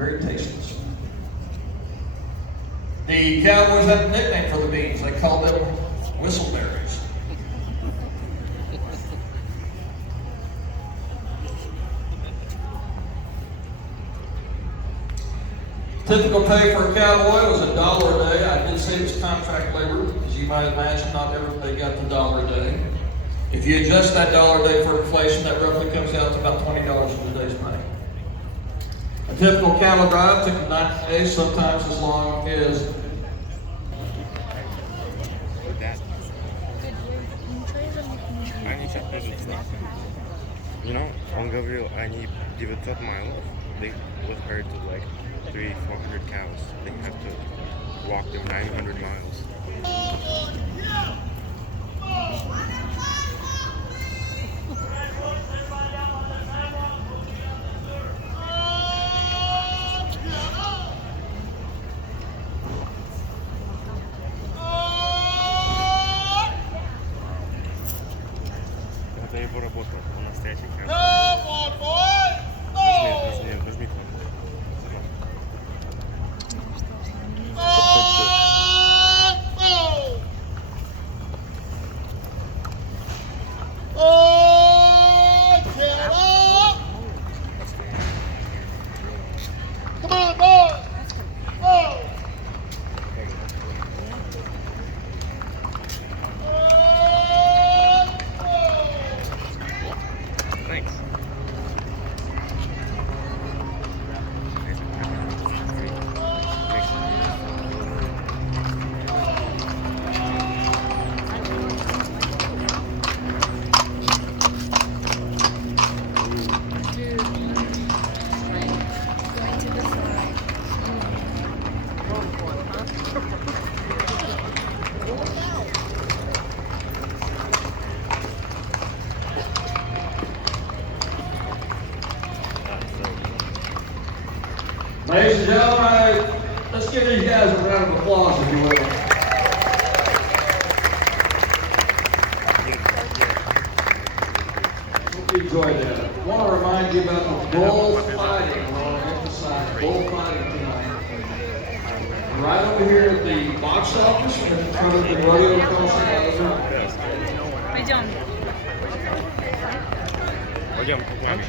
Very tasteless. The Cowboys had a nickname for the beans. They called them whistleberries. Typical pay for a cowboy was $1 a day. I did say it was contract labor, as you might imagine, not everybody got the $1 a day. If you adjust that $1 a day for inflation, that roughly comes out to about $20 in today's money. A typical cattle drive took 9 days, sometimes as long as You know, он говорил, они 900 майлов, they would herd to like 300-400 cows. They have to walk them 900 miles. Это его работа, он настоящий кавер. Нажми кнопку. Come on, boys! Oh! Thanks. ladies and gentlemen, let's give these guys a round of applause if you will. Hope you enjoyed that. I want to remind you about the bullfighting. I want to emphasize bullfighting tonight. Right over here at the box office in front of the rodeo crossing. Пойдем. Пойдем, купаем.